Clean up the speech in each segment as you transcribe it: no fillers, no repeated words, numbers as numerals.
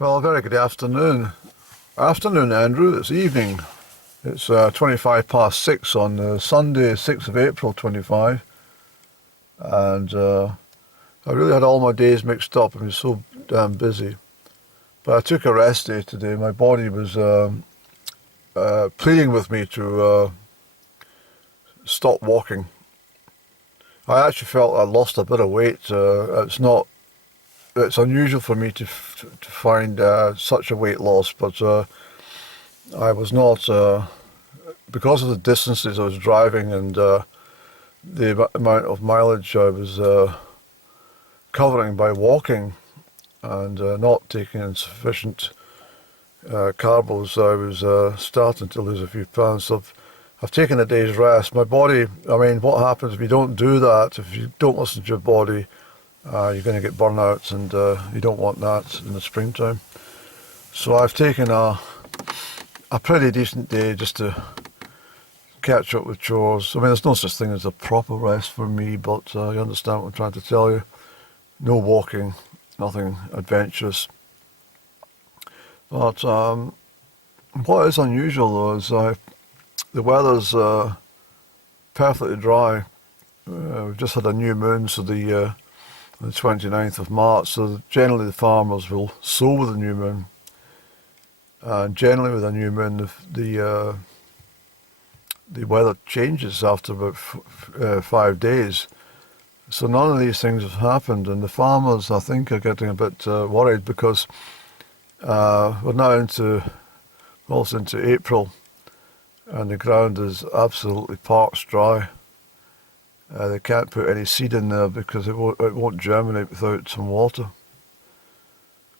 Well, a very good afternoon. Afternoon, Andrew. It's evening. It's 25 past 6 on Sunday, 6th of April 25. And I really had all my days mixed up. I was so damn busy. But I took a rest day today. My body was pleading with me to stop walking. I actually felt I lost a bit of weight. It's unusual for me to find such a weight loss, but I was not, because of the distances I was driving and the amount of mileage I was covering by walking and not taking in sufficient carbs, I was starting to lose a few pounds. So I've taken a day's rest. My body, I mean, what happens if you don't do that, if you don't listen to your body, you're going to get burnout, and you don't want that in the springtime. So I've taken a pretty decent day just to catch up with chores. I mean, there's no such thing as a proper rest for me, but you understand what I'm trying to tell you. No walking, nothing adventurous. But what is unusual though is the weather's perfectly dry. We've just had a new moon, so the 29th of March, so generally the farmers will sow with a new moon. And generally with a new moon, the weather changes after about 5 days. So none of these things have happened, and the farmers, I think, are getting a bit worried because we're now also into April, and the ground is absolutely parched dry. They can't put any seed in there because it won't germinate without some water.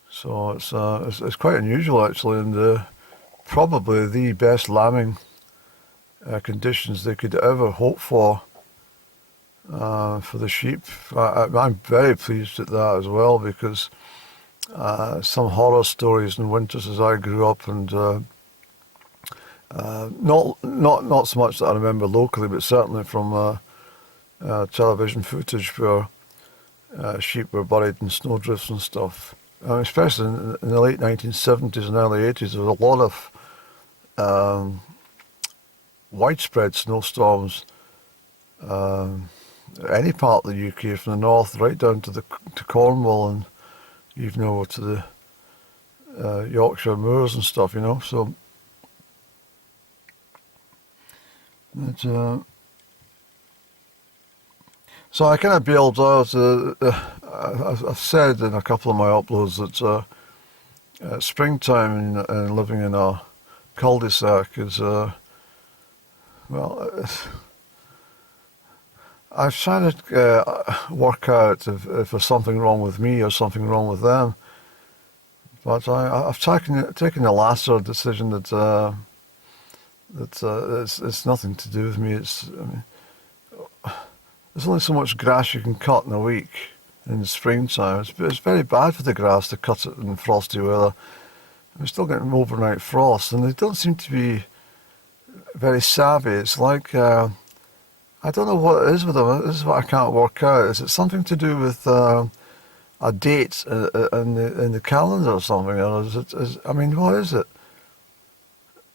So it's quite unusual actually, and probably the best lambing conditions they could ever hope for the sheep. I'm very pleased at that as well, because some horror stories in winters as I grew up, and not so much that I remember locally, but certainly from television footage where sheep were buried in snowdrifts and stuff. Especially in the late 1970s and early 80s, there was a lot of widespread snowstorms. Any part of the UK, from the north right down to Cornwall, and even over to the Yorkshire moors and stuff, So, so I kind of bailed out. I've said in a couple of my uploads that springtime and living in a cul-de-sac is, I've tried to work out if there's something wrong with me or something wrong with them. But I've taken the latter decision that it's nothing to do with me. There's only so much grass you can cut in a week in the springtime. It's very bad for the grass to cut it in frosty weather. We're still getting overnight frost, and they don't seem to be very savvy. It's like, I don't know what it is with them. This is what I can't work out. Is it something to do with a date in the calendar or something? Or what is it?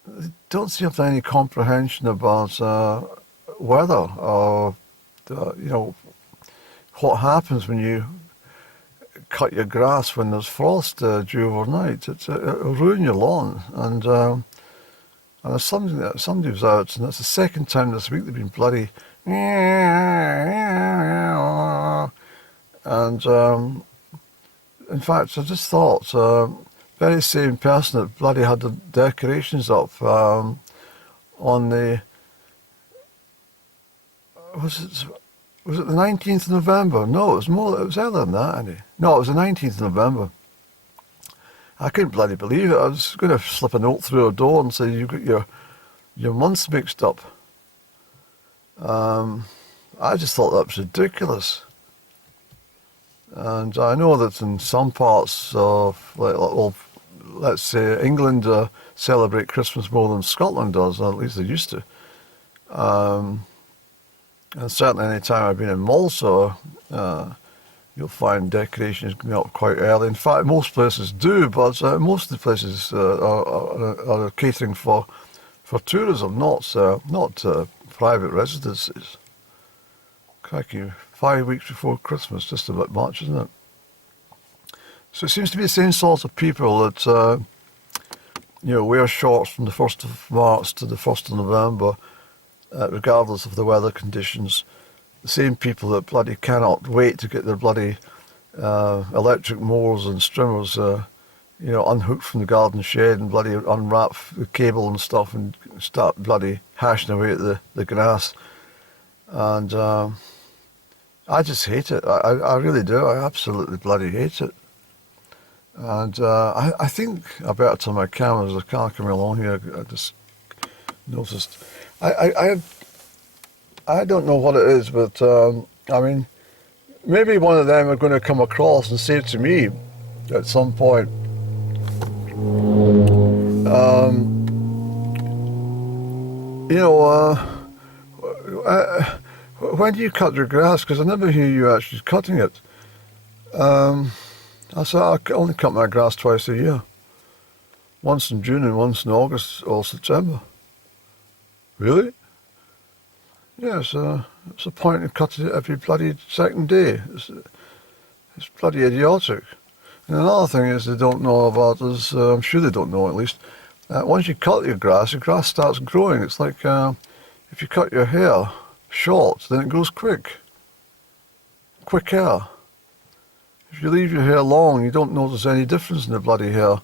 They don't seem to have any comprehension about weather or what happens when you cut your grass when there's frost due overnight. It'll ruin your lawn. And there's somebody was out, and that's the second time this week they've been bloody. And in fact, I just thought, very same person that bloody had the decorations up on the. Was it the 19th of November? No, it was earlier than that, Andy. No, it was the 19th of November. I couldn't bloody believe it. I was going to slip a note through her door and say, "You've got your months mixed up." I just thought that was ridiculous. And I know that in some parts of, let's say England celebrate Christmas more than Scotland does, or at least they used to. And certainly any time I've been in Malta, you'll find decorations coming up quite early. In fact, most places do, but most of the places are catering for tourism, not private residences. Crikey, 5 weeks before Christmas, just a bit much, isn't it? So it seems to be the same sort of people that wear shorts from the 1st of March to the 1st of November, regardless of the weather conditions. The same people that bloody cannot wait to get their bloody electric mowers and strimmers, unhooked from the garden shed and bloody unwrap the cable and stuff and start bloody hashing away at the grass. And I just hate it. I really do. I absolutely bloody hate it. And I think I better turn my camera. There's a car coming along here. I just noticed. I don't know what it is, but I mean, maybe one of them are going to come across and say to me at some point, when do you cut your grass? Because I never hear you actually cutting it. I said, I only cut my grass twice a year. Once in June and once in August or September. Really? Yes, what's the point in cutting it every bloody second day? It's bloody idiotic. And another thing is they don't know about is, I'm sure they don't know at least, once you cut your grass starts growing. It's like if you cut your hair short, then it grows quicker. If you leave your hair long, you don't notice any difference in the bloody hair.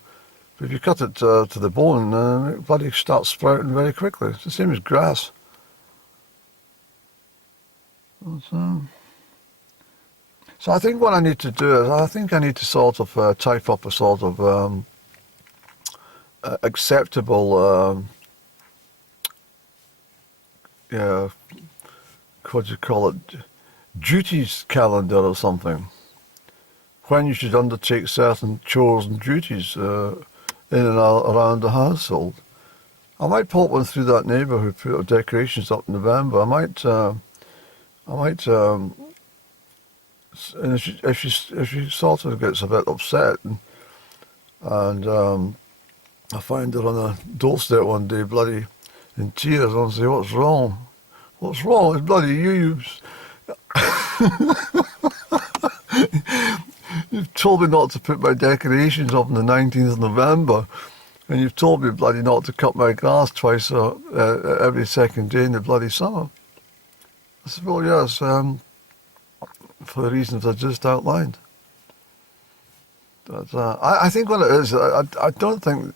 But if you cut it to the bone, it bloody starts sprouting very quickly. It's the same as grass. So I think what I need to do is, I think I need to sort of type up a sort of acceptable, what do you call it, duties calendar or something. When you should undertake certain chores and duties in and around the household. I might pop one through that neighbour who put decorations up in November. I might, and if she sort of gets a bit upset, and I find her on a doorstep one day, bloody in tears, and I'll say, "What's wrong? What's wrong? It's bloody you. You've told me not to put my decorations up on the 19th of November, and you've told me bloody not to cut my grass twice every second day in the bloody summer." I said, "Well, yes, for the reasons I just outlined." But I think what it is, I don't think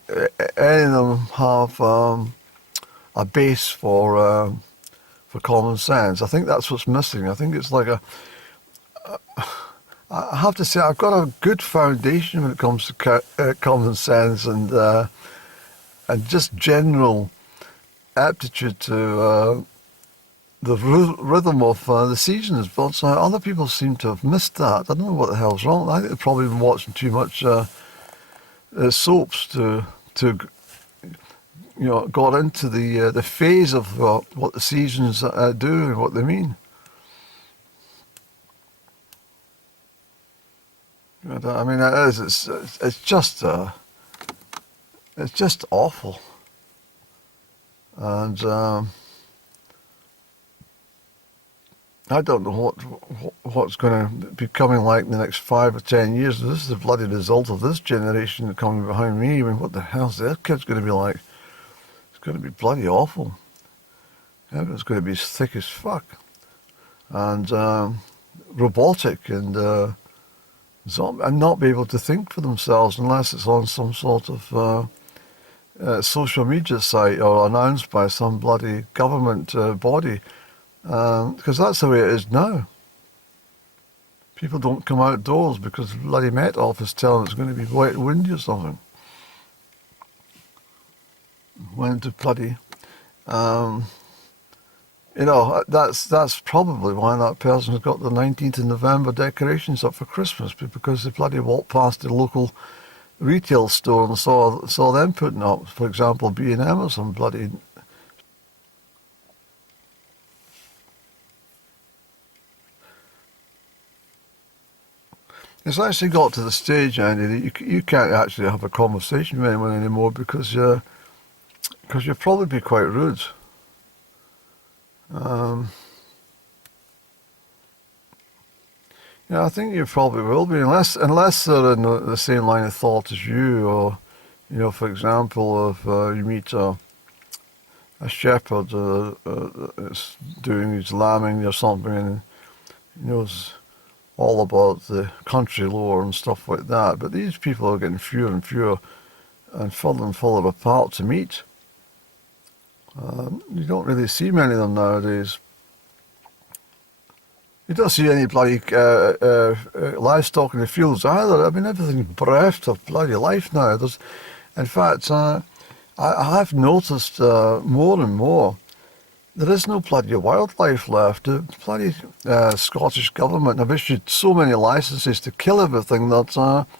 any of them have a base for common sense. I think that's what's missing. I think it's like I have to say, I've got a good foundation when it comes to common sense and just general aptitude to the rhythm of the seasons. But other people seem to have missed that. I don't know what the hell's wrong. I think they've probably been watching too much soaps to got into the phase of what the seasons do and what they mean. I mean, it's just awful, and I don't know what's going to be coming like in the next 5 or 10 years. This is the bloody result of this generation coming behind me. I mean, what the hell's their kids going to be like? It's going to be bloody awful. It's going to be thick as fuck, and robotic and. And not be able to think for themselves unless it's on some sort of social media site or announced by some bloody government body, because that's the way it is now. People don't come outdoors because the bloody Met Office telling it's going to be wet and windy or something. Went to bloody, that's probably why that person's got the 19th of November decorations up for Christmas, because they bloody walked past the local retail store and saw them putting up, for example, B&M or some bloody. It's actually got to the stage, Andy, that you can't actually have a conversation with anyone anymore because you'll probably be quite rude. Yeah, I think you probably will be, unless they're in the same line of thought as you, or for example, if you meet a shepherd that's doing his lambing or something, and he knows all about the country lore and stuff like that. But these people are getting fewer and fewer and further apart to meet. You don't really see many of them nowadays. You don't see any bloody livestock in the fields either. I mean, everything's bereft of bloody life now. In fact, I have noticed more and more there is no bloody wildlife left. The bloody Scottish government have issued so many licenses to kill everything that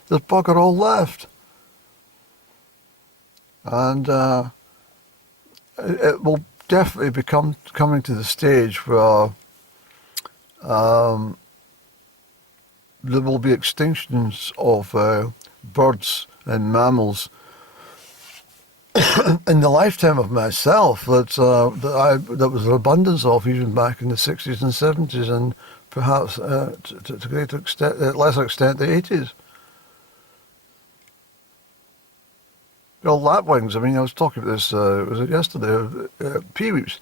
there's bugger all left. And it will definitely be coming to the stage where there will be extinctions of birds and mammals in the lifetime of myself that was an abundance of even back in the 60s and 70s, and perhaps to a greater extent, lesser extent, the 80s. Well, lapwings. I mean, I was talking about this. Was it yesterday? Peeweeps.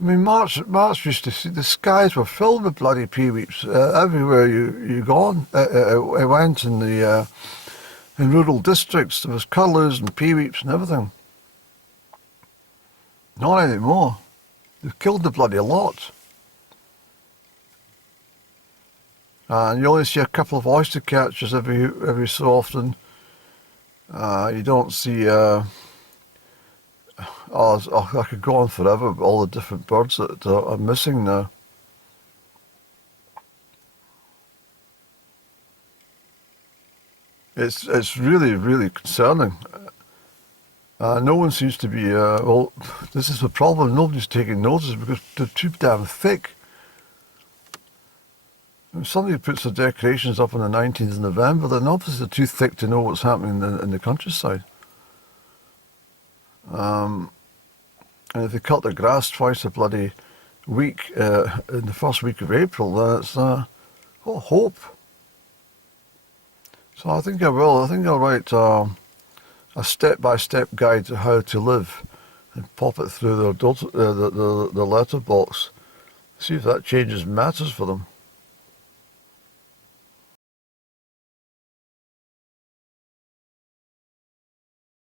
I mean, March used to see the skies were filled with bloody peeweeps everywhere you gone. It went in the in rural districts. There was curlews and peeweeps and everything. Not anymore. They've killed the bloody lot. And you only see a couple of oyster catchers every so often. You don't see. I could go on forever with all the different birds that are missing now. It's really, really concerning. No one seems to be, well, this is the problem, nobody's taking notice because they're too damn thick. If somebody puts their decorations up on the 19th of November, then obviously they're too thick to know what's happening in the countryside. And if they cut the grass twice a bloody week, in the first week of April, then it's, hope. So I think I will. I think I'll write a step-by-step guide to how to live and pop it through their letterbox. See if that changes matters for them.